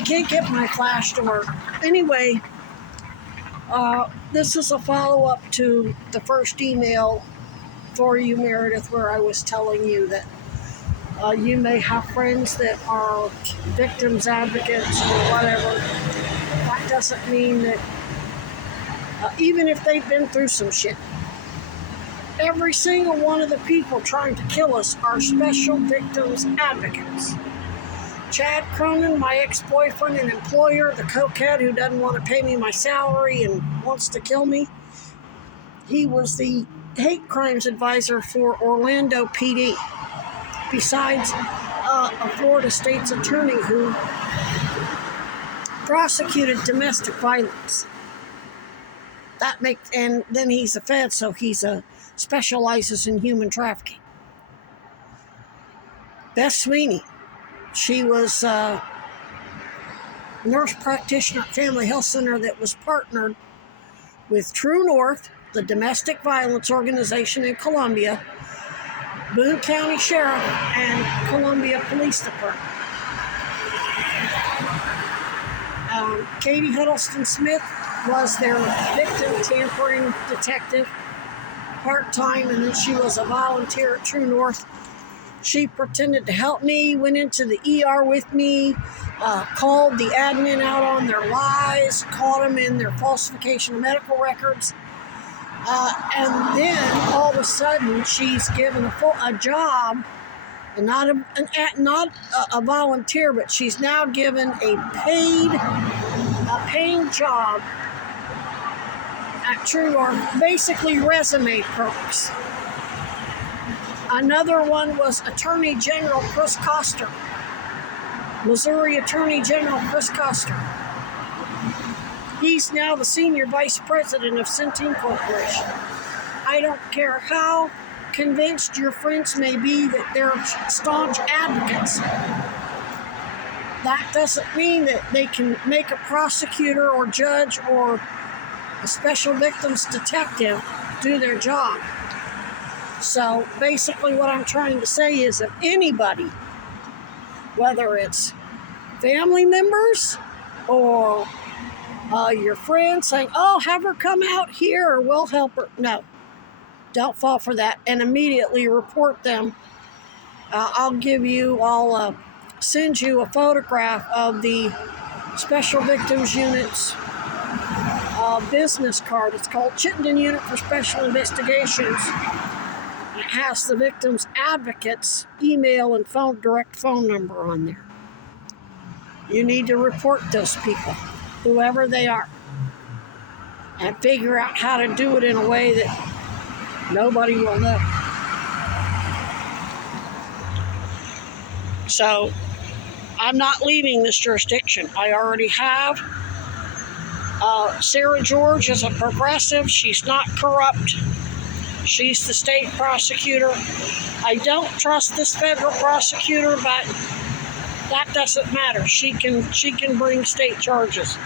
I can't get my flash to work. Anyway, this is a follow-up to the first email for you, Merideth, where I was telling you that you may have friends that are victims advocates or whatever. That doesn't mean that even if they've been through some shit, every single one of the people trying to kill us are special victims advocates. Chad Cronin, my ex-boyfriend and employer, the cokehead who doesn't want to pay me my salary and wants to kill me, he was the hate crimes advisor for Orlando PD, besides a Florida state's attorney who prosecuted domestic violence. And then he's a Fed, so he's specializes in human trafficking. Beth Sweeney, she was a nurse practitioner at Family Health Center that was partnered with True North, the domestic violence organization in Columbia, Boone County Sheriff, and Columbia Police Department. Katie Huddleston Smith was their victim tampering detective, part-time, and then she was a volunteer at True North. She pretended to help me, went into the ER with me, called the admin out on their lies, caught them in their falsification of medical records, and then all of a sudden she's given a job, and not a volunteer, but she's now given a paying job at True North, basically resume perks. Another one was Attorney General Chris Koster, Missouri Attorney General Chris Koster. He's now the Senior Vice President of Centene Corporation. I don't care how convinced your friends may be that they're staunch advocates. That doesn't mean that they can make a prosecutor or judge or a special victims detective do their job. So basically what I'm trying to say is if anybody, whether it's family members or your friends saying, oh, have her come out here or we'll help her. No, don't fall for that and immediately report them. I'll send you a photograph of the Special Victims Unit's business card. It's called Chittenden Unit for Special Investigations. It has the victim's advocate's email and direct phone number on there. You need to report those people, whoever they are, and figure out how to do it in a way that nobody will know. So, I'm not leaving this jurisdiction. I already have. Sarah George is a progressive. She's not corrupt. She's the state prosecutor. I don't trust this federal prosecutor, but that doesn't matter. She can bring state charges.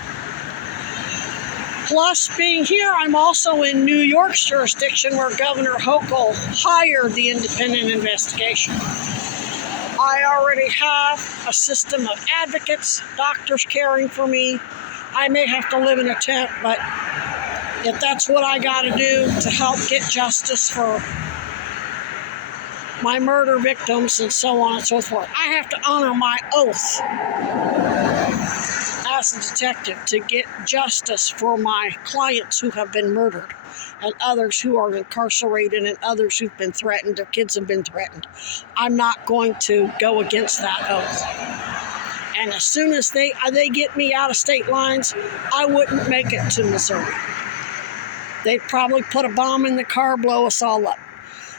Plus, being here, I'm also in New York's jurisdiction where Governor Hochul hired the independent investigation. I already have a system of advocates, doctors caring for me. I may have to live in a tent, but if that's what I got to do to help get justice for my murder victims and so on and so forth, I have to honor my oath as a detective to get justice for my clients who have been murdered and others who are incarcerated and others who've been threatened, their kids have been threatened. I'm not going to go against that oath. And as soon as they get me out of state lines, I wouldn't make it to Missouri. They'd probably put a bomb in the car, blow us all up.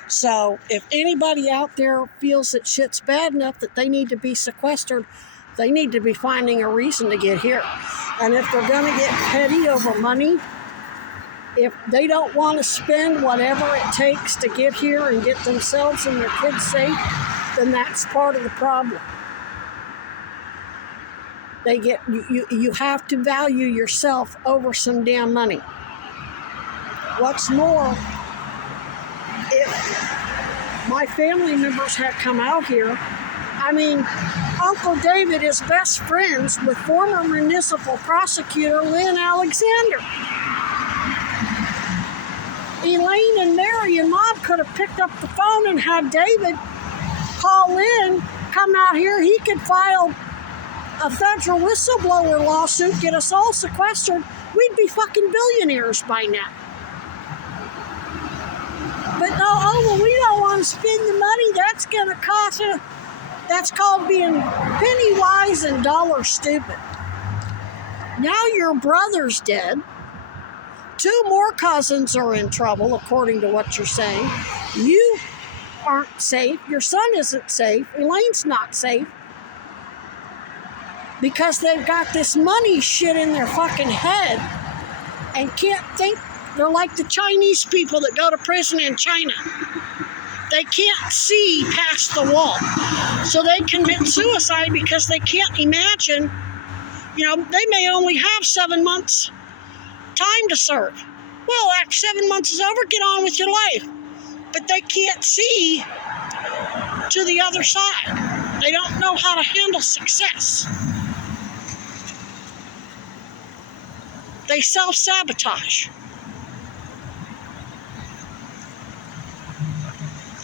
So if anybody out there feels that shit's bad enough that they need to be sequestered, they need to be finding a reason to get here. And if they're going to get petty over money, if they don't want to spend whatever it takes to get here and get themselves and their kids safe, then that's part of the problem. You have to value yourself over some damn money. What's more, if my family members had come out here, I mean, Uncle David is best friends with former municipal prosecutor Lynn Alexander. Elaine and Mary and Mom could have picked up the phone and had David call in, come out here. He could file a federal whistleblower lawsuit, get us all sequestered. We'd be fucking billionaires by now. But no, well, we don't want to spend the money. That's going to cost us. That's called being penny wise and dollar stupid. Now your brother's dead. 2 more cousins are in trouble, according to what you're saying. You aren't safe. Your son isn't safe. Elaine's not safe. Because they've got this money shit in their fucking head and can't think. They're like the Chinese people that go to prison in China. They can't see past the wall. So they commit suicide because they can't imagine, they may only have 7 months time to serve. Well, after 7 months is over, get on with your life. But they can't see to the other side. They don't know how to handle success. They self-sabotage.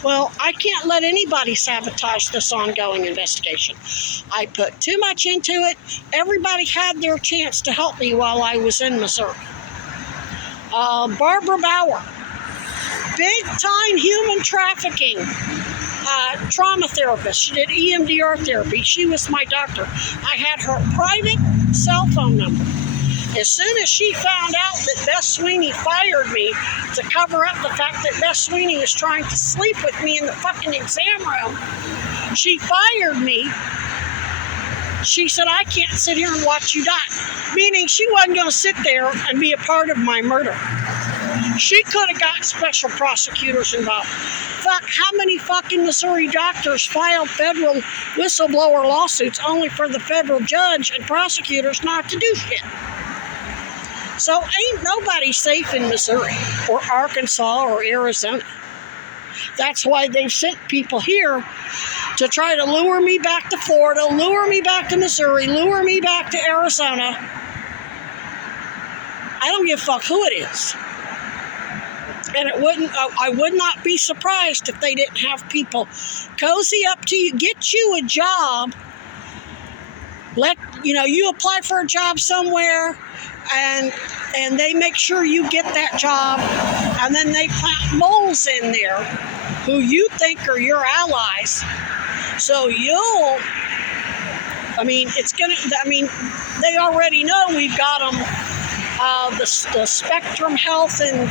Well, I can't let anybody sabotage this ongoing investigation. I put too much into it. Everybody had their chance to help me while I was in Missouri. Barbara Bauer, big-time human trafficking trauma therapist. She did EMDR therapy. She was my doctor. I had her private cell phone number. As soon as she found out that Beth Sweeney fired me to cover up the fact that Beth Sweeney was trying to sleep with me in the fucking exam room, she fired me. She said, I can't sit here and watch you die. Meaning she wasn't going to sit there and be a part of my murder. She could have got special prosecutors involved. Fuck, how many fucking Missouri doctors filed federal whistleblower lawsuits only for the federal judge and prosecutors not to do shit? So ain't nobody safe in Missouri or Arkansas or Arizona. That's why they've sent people here to try to lure me back to Florida, lure me back to Missouri, lure me back to Arizona. I don't give a fuck who it is. And I would not be surprised if they didn't have people cozy up to you, get you a job, you apply for a job somewhere, and they make sure you get that job, and then they plant moles in there who you think are your allies. So they already know we've got them, the Spectrum Health and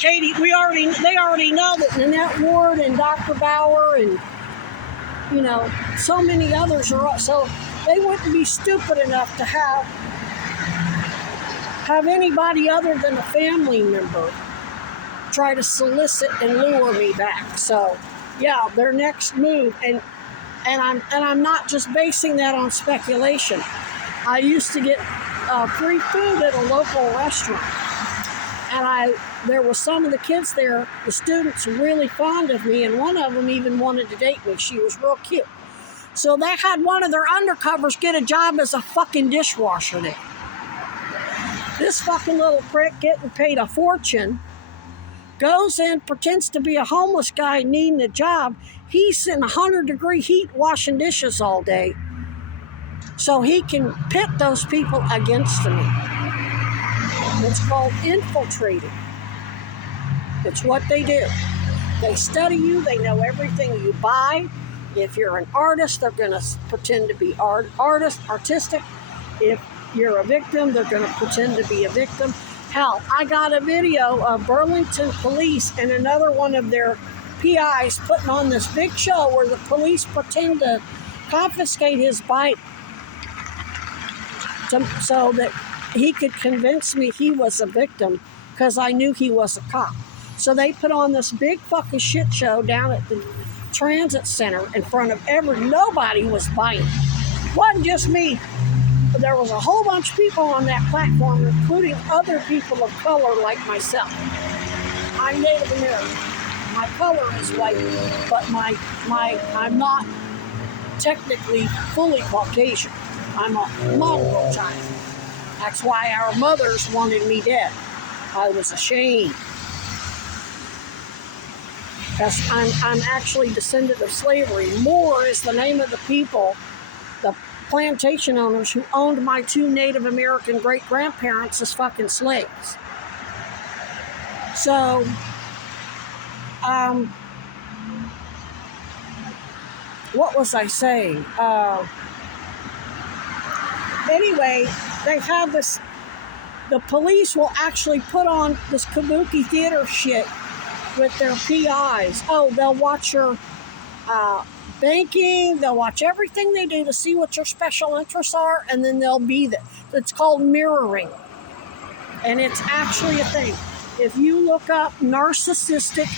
Katie, they already know that Nanette Ward and Dr. Bauer and, so many others are, so they wouldn't be stupid enough to have anybody other than a family member try to solicit and lure me back. So, yeah, their next move, and I'm not just basing that on speculation. I used to get free food at a local restaurant, and there were some of the kids there, the students, really fond of me, and one of them even wanted to date me. She was real cute. So they had one of their undercovers get a job as a fucking dishwasher there. This fucking little prick getting paid a fortune goes in, pretends to be a homeless guy needing a job. He's in 100-degree heat washing dishes all day so he can pit those people against me. It's called infiltrating. It's what they do. They study you. They know everything you buy. If you're an artist, they're going to pretend to be artistic. If you're a victim, they're going to pretend to be a victim. Hell, I got a video of Burlington police and another one of their PIs putting on this big show where the police pretend to confiscate his bike so that he could convince me he was a victim because I knew he was a cop. So they put on this big fucking shit show down at the transit center in front of nobody was buying. It wasn't just me. There was a whole bunch of people on that platform, including other people of color like myself. I'm Native American. My color is white, but I'm not technically fully Caucasian. I'm a mongrel child. That's why our mothers wanted me dead. I was ashamed. Because I'm actually descendant of slavery. Moore is the name of the people, the plantation owners who owned my 2 Native American great-grandparents as fucking slaves. So, what was I saying? Anyway, they have this, the police will actually put on this kabuki theater shit with their PIs. Oh, they'll watch your banking, they'll watch everything they do to see what your special interests are, and then they'll be there. It's called mirroring. And it's actually a thing. If you look up narcissistic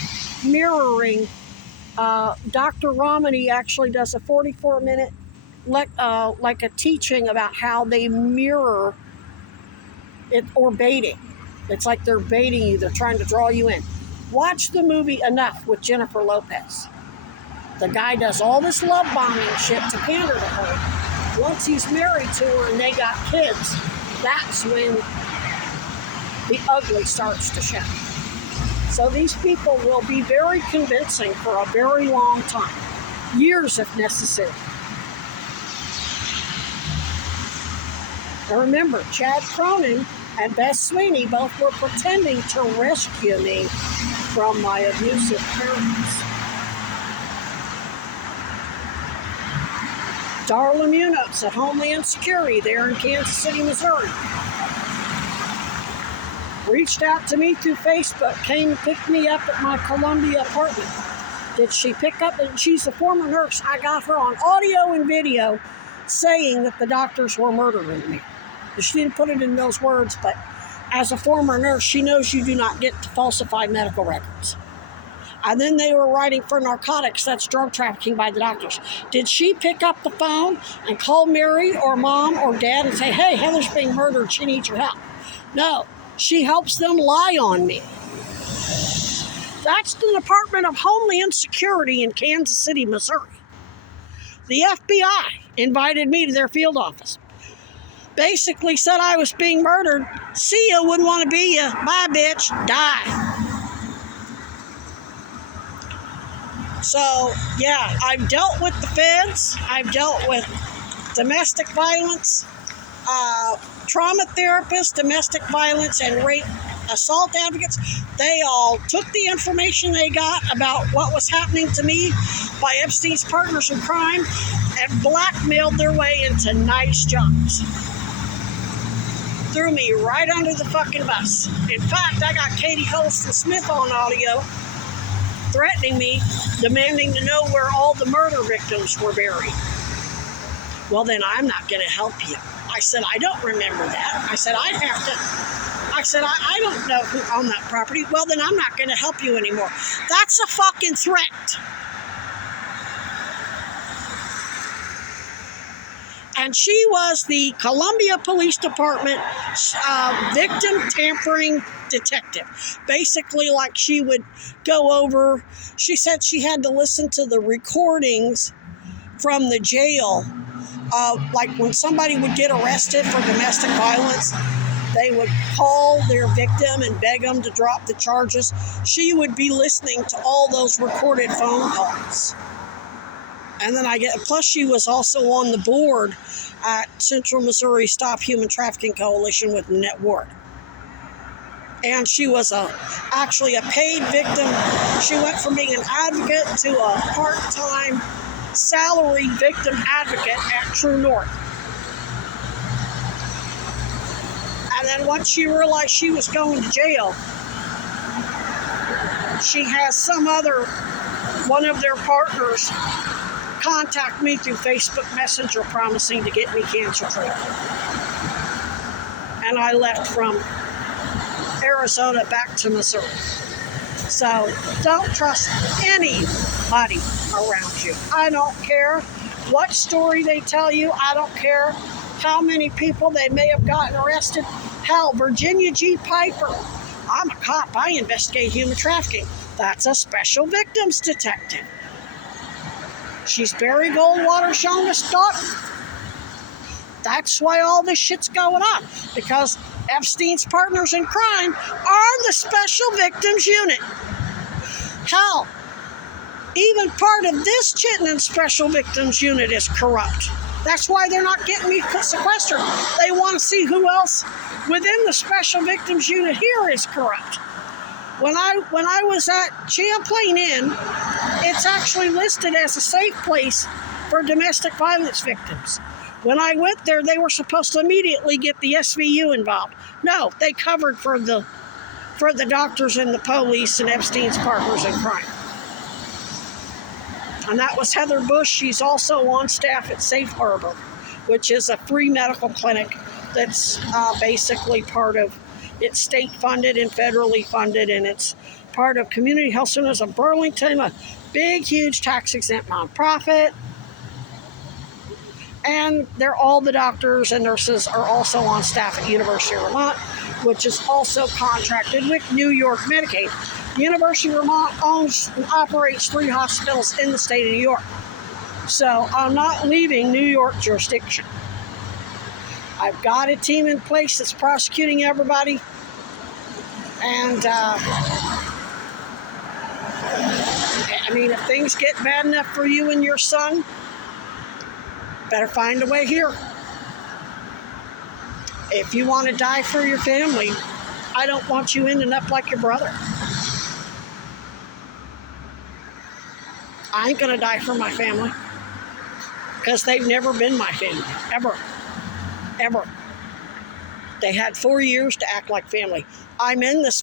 mirroring, Dr. Romney actually does a 44-minute like a teaching about how they mirror it, or baiting. It's like they're baiting you. They're trying to draw you in. Watch the movie Enough with Jennifer Lopez. The guy does all this love bombing shit to pander to her. Once he's married to her and they got kids, that's when the ugly starts to show. So these people will be very convincing for a very long time. Years if necessary. Now remember, Chad Cronin and Beth Sweeney both were pretending to rescue me from my abusive parents. Darla Munoz at Homeland Security there in Kansas City, Missouri, reached out to me through Facebook, came and picked me up at my Columbia apartment. Did she pick up? And she's a former nurse. I got her on audio and video saying that the doctors were murdering me. She didn't put it in those words, but as a former nurse, she knows you do not get to falsify medical records. And then they were writing for narcotics. That's drug trafficking by the doctors. Did she pick up the phone and call Mary or mom or dad and say, hey, Heather's being murdered, she needs your help? No, she helps them lie on me. That's the Department of Homeland Security in Kansas City, Missouri. The FBI invited me to their field office. Basically said I was being murdered. See ya, wouldn't want to be ya. Bye, bitch. Die. So, yeah, I've dealt with the feds. I've dealt with domestic violence, trauma therapists, domestic violence, and rape assault advocates. They all took the information they got about what was happening to me by Epstein's partners in crime and blackmailed their way into nice jobs. Threw me right under the fucking bus. In fact, I got Katie Holston Smith on audio threatening me, demanding to know where all the murder victims were buried. Well, then I'm not going to help you. I said, I don't remember that. I said, I don't know who owned that property. Well, then I'm not going to help you anymore. That's a fucking threat. And she was the Columbia Police Department victim tampering detective. Basically, like she would go over, she said she had to listen to the recordings from the jail. Like when somebody would get arrested for domestic violence, they would call their victim and beg them to drop the charges. She would be listening to all those recorded phone calls. And then plus she was also on the board at Central Missouri Stop Human Trafficking Coalition with Annette Ward. And she was actually a paid victim. She went from being an advocate to a part-time salary victim advocate at True North. And then once she realized she was going to jail, she has one of their partners contact me through Facebook Messenger promising to get me cancer treatment. And I left from Arizona back to Missouri. So don't trust anybody around you. I don't care what story they tell you. I don't care how many people they may have gotten arrested. Hell, Virginia G. Piper. I'm a cop. I investigate human trafficking. That's a special victims detective. She's Barry Goldwater's youngest daughter. That's why all this shit's going on. Because Epstein's partners in crime are the Special Victims Unit. Hell, even part of this Chittenden Special Victims Unit is corrupt. That's why they're not getting me sequestered. They want to see who else within the Special Victims Unit here is corrupt. When I was at Champlain Inn, it's actually listed as a safe place for domestic violence victims. When I went there, they were supposed to immediately get the SVU involved. No, they covered for the doctors and the police and Epstein's partners in crime. And that was Heather Bush. She's also on staff at Safe Harbor, which is a free medical clinic that's basically part of, it's state funded and federally funded, and it's part of Community Health Centers of Burlington, a big, huge tax-exempt nonprofit. And all the doctors and nurses are also on staff at University of Vermont, which is also contracted with New York Medicaid. University of Vermont owns and operates 3 hospitals in the state of New York. So I'm not leaving New York jurisdiction. I've got a team in place that's prosecuting everybody. And, I mean, if things get bad enough for you and your son, better find a way here. If you want to die for your family, I don't want you ending up like your brother. I ain't going to die for my family because they've never been my family, ever, ever. They had 4 years to act like family. I'm in this